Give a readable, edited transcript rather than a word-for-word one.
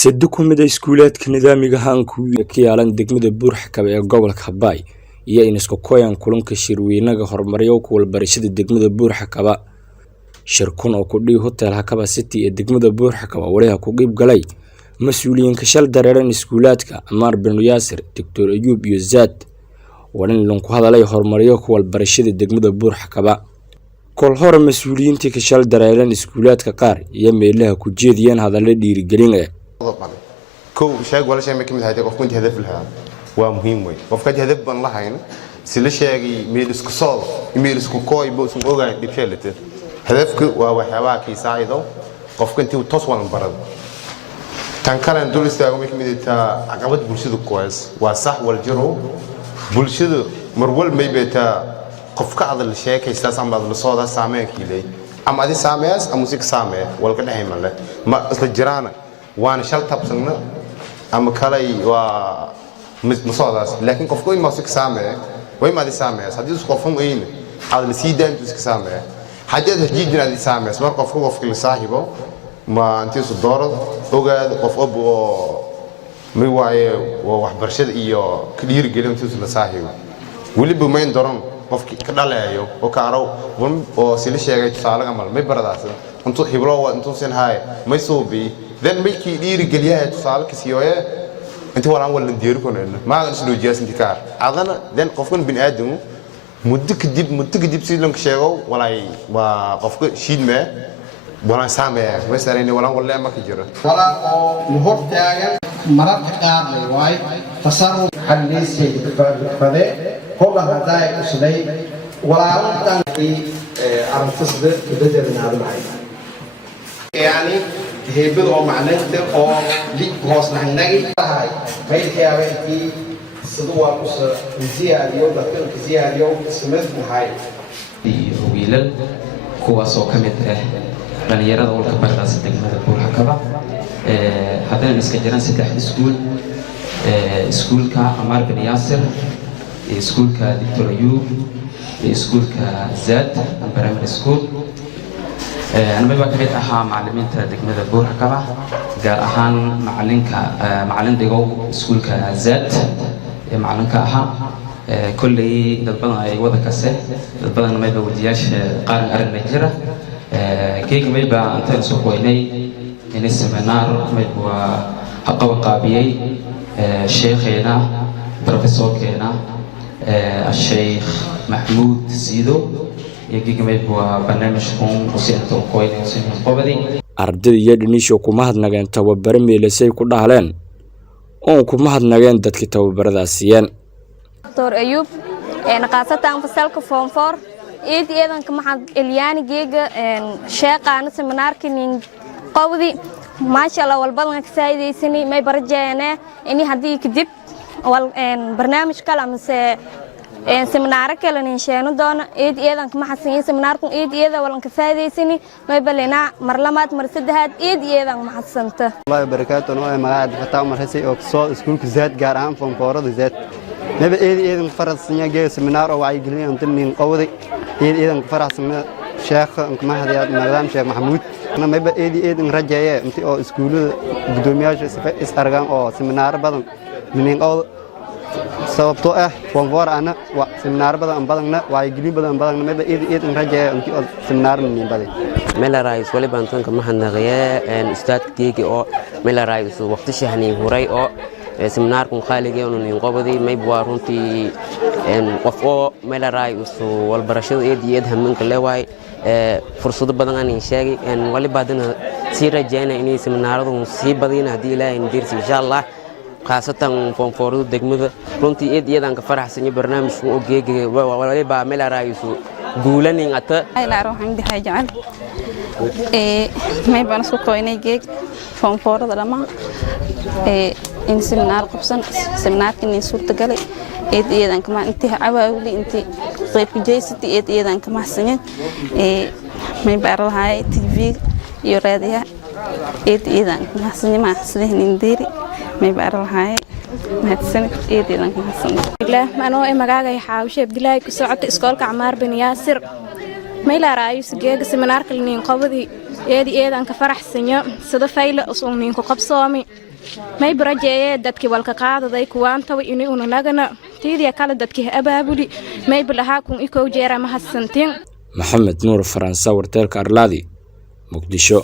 saddex ku mid ah iskuulaadka nidaamiga hanku ka yaalan degmada Buurxakaba ee gobolka Bay iyo in isku kooyan kulanka shirweynaha horumaryo ku walbarashada degmada Buurxakaba shirkun oo ku dhig hotel Hakaba City ee degmada Buurxakaba wariha ku qeyb galay mas'uuliyiin ka shal dareeran iskuulaadka Amar bin Yaasir Dr. Ayub iyo Zaad waran ku hadalay horumaryo ku walbarashada degmada Buurxakaba kol hore mas'uuliyiinta ka shal dareeran iskuulaadka qaar iyo meelaha ku jeediyeen hadallo dhiirigelin كو شاق ولا شيء ما كمل هذا قف كنت هدف لها ومهم وي قف كنت هدف بن لها هنا سلا شاقي ميلس كصال ميلس كوي بوسم أوجا دبشلته هدفك وحواك يساعده قف كنت وتصل البرد تنكرن دول استاجوا ما كمل تا عقبت بلشدو كويس وصح والجرو بلشدو مرول ما يبتا قف كعض الشيء كيستاس عم بعض الصودا سامع كيلي أما هذه سامعس أموسيك سامع ولا كده هيمن له ما أصل الجيران وأنا شل تبصنا أما كلاي ومصادس لكن كفكوي موسيقى سامع وين ما دي سامع هذي سقفهم إين هذا السيدان موسيقى سامع حاجات جديدة دي سامع اسمه كفكو كفكل صاحبه ما أنتي صدار وقعد كف أبو ميوعي وحبرشة إياه كبير جدا أنتي صدار واللي بمين درم كفك كدالة أيوه وكارو وسيلش يا جيت سالك عمل ما يبرداسه أنتو حبلوا أنتو سين هاي ما يسوبي then make it دير قليها تصالك سيوية أنت ولا أول ندير كونه ما نسلو جالس انتكار عادنا then قفكون بين آدم مدك ديب سيلهم كشيء ولا قفك شيد ما ولا سامع ما سرني ولا ما كجرا ولا نهار تاعنا مرات كارلي واي تصرف حديث فده كل هذا يسوي ولا أنت في عم تصدق بدل من هذا يعني هيبل أو معناته أو ليك غاص نحناجي هاي هاي الحيوانات صدوا قص زيادة اليوم لكن زيادة اليوم سمعت هاي wiilal kuwaasoo ka mid ah dhalinyarada walka bartaas degmada Buurxakaba haddana iska jiraan saddex iskuulka Amar bin Yaasir iskuulka Dr. Ayub iskuulka Zaad primary school أنا ما بكمل أها معلمين تدقمة Buurxakaba قال أهان معلم دقو سكول كزاد معلم كأها كل دبنا يوضع كسه دبنا ما يبودياش قارن أرن مجرة كيك ما يبقى أنت سوقيني إن السمنار ما يبقى حقوق قابيي شيخنا بروفيسور كنا الشيخ محمود سيدو ardayda iyo dhinisho kuma hadnageen tababar meelasay ku dhahaleen oo kuma hadnageen dadkii tababaradaas siiyeen Dr. Ayub qaasatan fasalka form 4 eedanka maxad Elyaani geega sheeqaana seminaarkii qowdi ma sha Allah walbadan ka faa'iideysani may barajeene inii hadii kadib wal barnaamij kale amase سمنار كلا نشانو دون إيدان كمحسنين سمنار كون إيدا ولا كفايديسني ما يبلينا مرلمات مرسدهات إيدان محسنته الله وبركاته نوع مقاعد فتاة مرحسي أقصى سكول كزاد جارام فم فورد زاد نبي إيدان فرد سنيا جاي سمنار أو عاي قلنا أنتني قوضي إيدان فرد سمنا شيخ ما هذا مقدام شيخ محمود أنا ما يبقى إيدان رجعيه أنتي أو سكول قدومياش إسرقان أو سمنار بدن منين أو sababtoo ah foomfoor ana seminar badan wacyigelin badan ma in rajaa intii seminar min badan meel raayis wali baantanka mahadnaqaya ustaadkayga oo meel raayis waqti shahni huray oo seminarku khaaligay oo nin qobadi may baa runtii qof oo meel raayis wal barashada eediyad hamanka leewaay fursado badan aan sheegay wali baadina si rajaynaa in seminaradu si badina hadii ilaahay indirsi insha Allah خاصة فون فورو دقمة رنتي إيدان كفرح سني برنامج فوق جيج ولا بعمل رئيسه قولني عتا لا روح عندي حاجة عن ما يبغى نسوق كويني جيج فون فورو دلما إن سمنار قبسن سمنار كني صورة قلي إيدان كمان أنت عواولي أنت طيب جيستي إيدان كمان سنين ما يبغى هاي تيفي يراديها إيدان كمان سنين ما سنين نديري ما يبقى هاي mahadsanid eedeedan ka hadsan ilaa manoo magaaga xaawshe Abdullaahi ku socota iskoolka Amar bin Yaasir meela raayis geega seminaarka lin qabadi eedan ka faraxsanyo sida fayla usoonin ku qabsoomi may barajeeye dadkii walka qaadaday kuwaanta inay unagana tiidiya kala dadkii abaabuli may bilaha kun ikow jeera ma hasantin Maxamed Nuur Faransa warteelka Arlaadi Muqdisho.